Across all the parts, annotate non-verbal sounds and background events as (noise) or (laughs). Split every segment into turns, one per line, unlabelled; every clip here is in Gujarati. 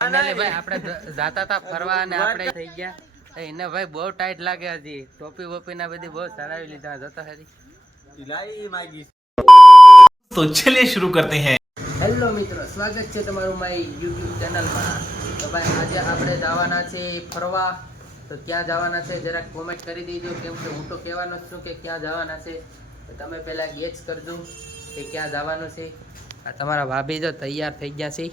ભાઈ આપણે જાતા તા ફરવા અને આપણે થઈ ગયા. એને ભાઈ બહુ ટાઈટ લાગે હતી ટોપી વોપી ના બધી બહુ ચડાવી લીધા જતા હરી
તો ચલે શરૂ કરતે હૈ.
હેલો મિત્રો સ્વાગત છે તમારું મારી યુટ્યુબ ચેનલમાં તો ભાઈ આજે આપણે જવાના છે ફરવા. તો ક્યાં જવાના છે જરાક કોમેન્ટ કરી દેજો કેમ કે હું તો કહેવાનો છું કે ક્યાં જવાના છે. તો તમે પહેલાં ગેચ કરજો કે ક્યાં જવાનું છે. આ તમારા ભાભી જો તૈયાર થઈ ગયા છે.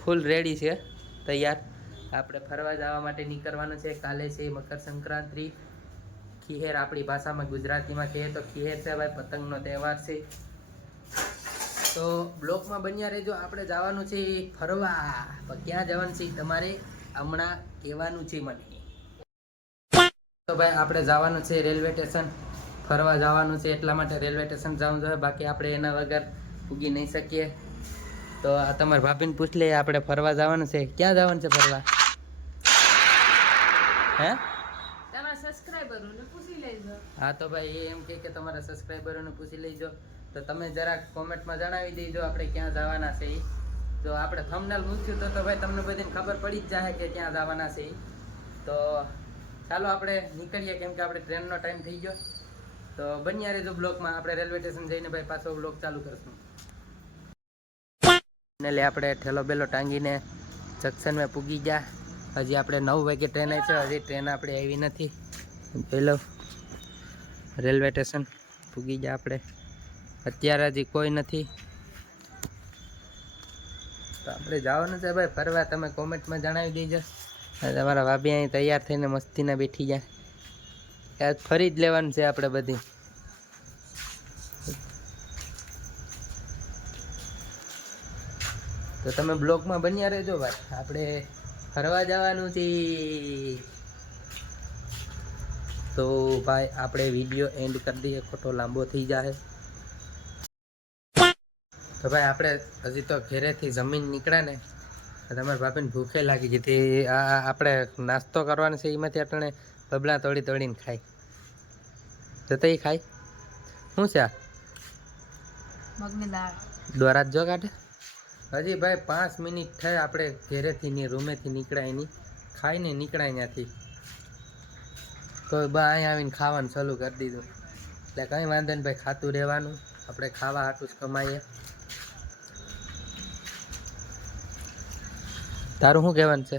ફૂલ રેડી છે, તૈયાર. આપણે ફરવા જવા માટે નીકળવાનું છે. કાલે છે મકર સંક્રાંતિ. ખીહેર આપણી ભાષામાં ગુજરાતીમાં કહીએ તો ખીહેર છે ભાઈ પતંગનો તહેવાર છે. તો બ્લોકમાં બન્યા રહેજો. આપણે જવાનું છે ફરવા. ક્યાં જવાનું છે તમારે હમણાં કહેવાનું છે મને. તો ભાઈ, આપણે જવાનું છે રેલવે સ્ટેશન. ફરવા જવાનું છે એટલા માટે રેલવે સ્ટેશન જવાનું જોઈએ બાકી આપણે એના વગર પૂગી નહીં શકીએ. તો આ તમારા ભાભીને પૂછ લે આપણે ફરવા જવાનું છે. ક્યાં જવાનું છે ફરવા? હે?
તમારા સબસ્ક્રાઇબરોને પૂછી લેજો.
હા તો ભાઈ એમ કે કે તમારા સબસ્ક્રાઈબરોને પૂછી લેજો. તો તમે જરાક કોમેન્ટમાં જણાવી દેજો આપણે ક્યાં જવાના છે એ તો આપણે થંબનેલ મૂક્યું તો તો ભાઈ તમને બધાને ખબર પડી જ જાય કે ક્યાં જવાના છે. તો ચાલો આપણે નીકળીએ કેમ કે આપણે ટ્રેનનો ટાઈમ થઈ ગયો. તો બન્યા રહેજો બ્લોકમાં. આપણે રેલવે સ્ટેશન જઈને ભાઈ પાછો બ્લોક ચાલુ કરશું. એટલે આપણે ઠેલો બેલો ટાંગીને જંક્શનમાં પૂગી ગયા. હજી આપણે નવ વાગે ટ્રેન આવી છે. હજી ટ્રેન આપણે આવી નથી. પેલો રેલવે સ્ટેશન પૂગી ગયા આપણે. અત્યારે હજી કોઈ નથી. તો આપણે જવાનું છે ભાઈ. ફરવા તમે કોમેન્ટમાં જણાવી દેજો. તમારા ભાભી અહીં તૈયાર થઈને મસ્તીના બેઠી આજ ફરી જ લેવાનું છે આપણે બધી. તો તમે બ્લોગમાં બન્યા રહેજો ભાઈ. આપણે ફરવા જવાનું છે. તો ભાઈ આપણે વીડિયો એન્ડ કરી દઈએ. ખોટો લાંબો થઈ જાય તો ભાઈ આપણે હજી તો ઘેરેથી જમીન નીકળ્યા ને તમારા ભાભીને ભૂખે લાગી ગઈ હતી. આ આપણે નાસ્તો કરવાનો છે એમાંથી આપણે બબલા તોડી તોડીને ખાય જતા એ ખાય શું છે આ? જ જો કાઢે. હજી ભાઈ પાંચ મિનિટ થઈ આપણે ઘેરેથી ને રૂમેથી નીકળાય નહીં. ખાઈને નીકળાય ત્યાંથી. તો બા અહીં આવીને ખાવાનું ચાલુ કરી દીધું. એટલે કંઈ વાંધો નહીં ભાઈ ખાતું રહેવાનું. આપણે ખાવા હાટું જ કમાઈએ. તારું શું કહેવાનું છે?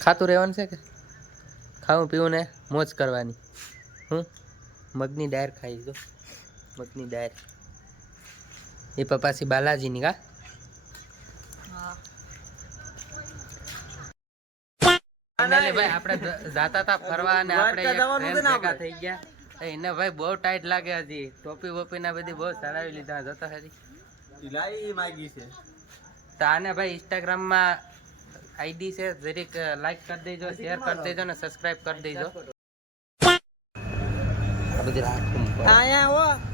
ખાતું રહેવાનું છે કે? ખાવું પીવું ને મોજ કરવાની. હું? મગની ડાયર ખાઈ જો. મગની ડાયર. એ પપ્પાસી બાલાજીની કા? ભાઈ આપણે જાતા હતા ફરવા અને આપણે થઈ ગયા. એને ભાઈ બહુ ટાઈટ લાગે હજી. ટોપી વોપી ના બધી બહુ સારા લીધા જતા હજી. છે. તાને ભાઈ ઇન્સ્ટાગ્રામમાં આઈડી છે જરીક લાઈક કરી દેજો શેર કરી દેજો ને સબસ્ક્રાઇબ કરી દેજો. આ બધી રાખું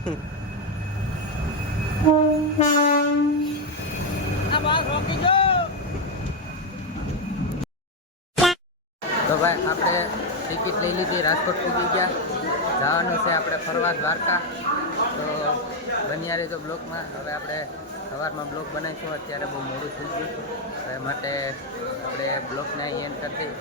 (laughs) તો ભાઈ, આપણે ટિકિટ લઈ લીધી, રાજકોટ પૂજી ગયા. જવાનું છે આપણે ફરવા દ્વારકા. તો બન્યા તો બ્લોકમાં. હવે આપણે સવારમાં બ્લોક બનાવીશું. અત્યારે બહુ મોડું થઈ ગયું એ માટે આપણે બ્લોકને અહીં એન્ડ કરી